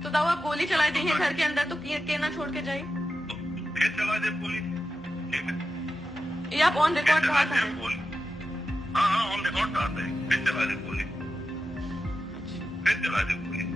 तो दाऊ आप गोली चला दी है घर के अंदर, तो के ना छोड़ के जाए, फिर चला दे पुलिस। ठीक है, ये आप ऑन रिकॉर्ड कहा था? हाँ ऑन रिकॉर्ड कहा था, फिर चला दे पुलिस, फिर चला दे police.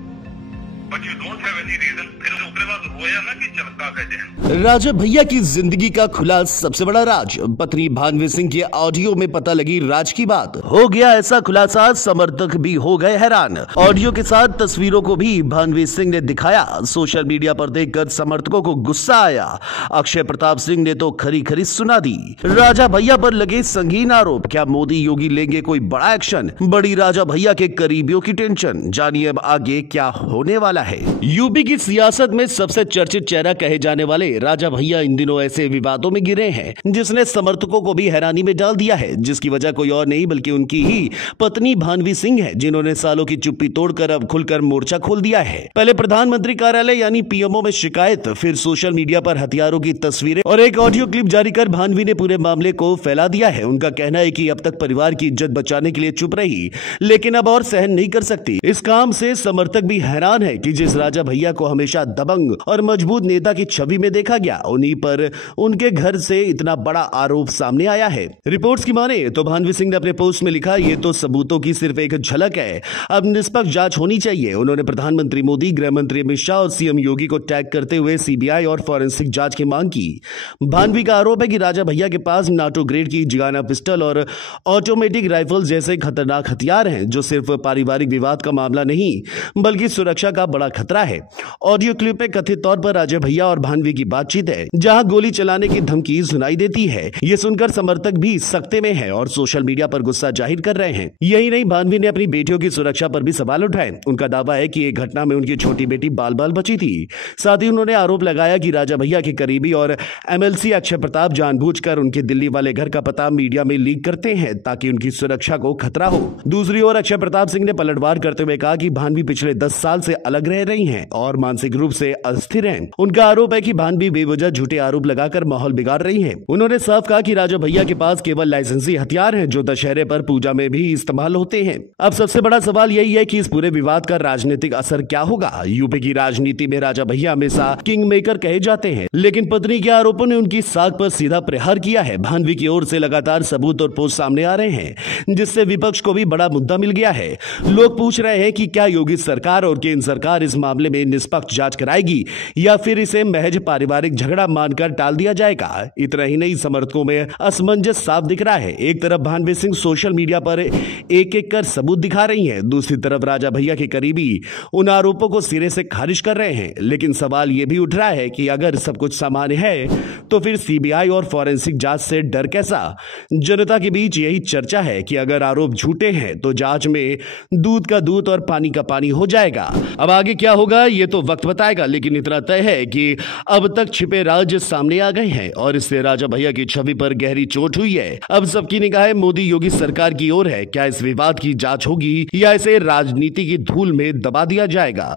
But you don't have any reason, फिर उसके बाद रोया ना कि चलता कैसे। राजा भैया की जिंदगी का खुला सबसे बड़ा राज। पत्नी भानवी सिंह के ऑडियो में पता लगी राज की बात। हो गया ऐसा खुलासा, समर्थक भी हो गए हैरान। ऑडियो के साथ तस्वीरों को भी भानवी सिंह ने दिखाया। सोशल मीडिया पर देखकर समर्थकों को गुस्सा आया। अक्षय प्रताप सिंह ने तो खरी खरी सुना दी। राजा भैया पर लगे संगीन आरोप। क्या मोदी योगी लेंगे कोई बड़ा एक्शन? बड़ी राजा भैया के करीबियों की टेंशन। जानिए अब आगे क्या होने वाला है। यूपी की सियासत में सबसे चर्चित चेहरा कहे जाने वाले राजा भैया इन दिनों ऐसे विवादों में गिरे हैं जिसने समर्थकों को भी हैरानी में डाल दिया है, जिसकी वजह कोई और नहीं बल्कि उनकी ही पत्नी भानवी सिंह है, जिन्होंने सालों की चुप्पी तोड़कर अब खुलकर मोर्चा खोल दिया है। पहले प्रधानमंत्री कार्यालय यानी पीएमओ में शिकायत, फिर सोशल मीडिया पर हथियारों की तस्वीरें और एक ऑडियो क्लिप जारी कर भानवी ने पूरे मामले को फैला दिया है। उनका कहना है कि अब तक परिवार की इज्जत बचाने के लिए चुप रही, लेकिन अब और सहन नहीं कर सकती। इस काम से समर्थक भी हैरान है कि जिस राजा भैया को हमेशा दबंग और मजबूत नेता की छवि में देखा गया, उन्हीं पर उनके घर से इतना बड़ा आरोप सामने आया है। रिपोर्ट्स की माने तो भानवी सिंह ने अपने पोस्ट में लिखा, ये तो सबूतों की सिर्फ एक झलक है, अब निष्पक्ष जांच होनी चाहिए। उन्होंने प्रधानमंत्री मोदी, गृह मंत्री अमित शाह और सीएम योगी को टैग करते हुए सीबीआई और फॉरेंसिक जांच की मांग की। भानवी का आरोप है कि राजा भैया के पास नाटो ग्रेड की जिगाना पिस्टल और ऑटोमेटिक राइफल जैसे खतरनाक हथियार हैं, जो सिर्फ पारिवारिक विवाद का मामला नहीं बल्कि सुरक्षा का बड़ा खतरा है। ऑडियो क्लिप में कथित तौर पर राजा भैया और भानवी की बातचीत है, जहां गोली चलाने की धमकी सुनाई देती है। ये सुनकर समर्थक भी सख्ते में है और सोशल मीडिया पर गुस्सा जाहिर कर रहे हैं। यही नहीं, भानवी ने अपनी बेटियों की सुरक्षा पर भी सवाल उठाए। उनका दावा है कि एक घटना में उनकी छोटी बेटी बाल बाल बची थी। साथ ही उन्होंने आरोप लगाया कि राजा भैया के करीबी और एमएलसी अक्षय प्रताप जानबूझकर उनके दिल्ली वाले घर का पता मीडिया में लीक करते हैं ताकि उनकी सुरक्षा को खतरा हो। दूसरी ओर अक्षय प्रताप सिंह ने पलटवार करते हुए कहा कि भानवी पिछले 10 साल से अलग रह रही हैं और मानसिक रूप से अस्थिर हैं। उनका आरोप है कि भानवी बेवजह झूठे आरोप लगाकर माहौल बिगाड़ रही हैं। उन्होंने साफ कहा कि राजा भैया के पास केवल लाइसेंसी हथियार हैं, जो दशहरे पर पूजा में भी इस्तेमाल होते हैं। अब सबसे बड़ा सवाल यही है कि इस पूरे विवाद का राजनीतिक असर क्या होगा। यूपी की राजनीति में राजा भैया हमेशा किंग मेकर कहे जाते हैं, लेकिन पत्नी के आरोपों ने उनकी साख पर सीधा प्रहार किया है। भानवी की ओर से लगातार सबूत और पोस्ट सामने आ रहे हैं, जिससे विपक्ष को भी बड़ा मुद्दा मिल गया है। लोग पूछ रहे हैं कि क्या योगी सरकार और केंद्र सरकार इस मामले में निष्पक्ष जांच कराएगी या फिर इसे महज पारिवारिक झगड़ा मानकर टाल दिया जाएगा। इतना ही नहीं, समर्थकों में असमंजस साफ दिख रहा है। एक तरफ भानवी सिंह सोशल मीडिया पर एक एक कर सबूत दिखा रही हैं, दूसरी तरफ राजा भैया के करीबी उन आरोपों को सिरे से खारिज कर रहे हैं। लेकिन सवाल यह भी उठ रहा है कि अगर सब कुछ सामान्य है तो फिर सीबीआई और फॉरेंसिक जांच से डर कैसा। जनता के बीच यही चर्चा है कि अगर आरोप झूठे हैं तो जांच में दूध का दूध और पानी का पानी हो जाएगा। अब आगे क्या होगा ये तो वक्त बताएगा, लेकिन इतना तय है कि अब तक छिपे राज सामने आ गए हैं और इससे राजा भैया की छवि पर गहरी चोट हुई है। अब सबकी निगाहें मोदी योगी सरकार की ओर है। क्या इस विवाद की जांच होगी या इसे राजनीति की धूल में दबा दिया जाएगा?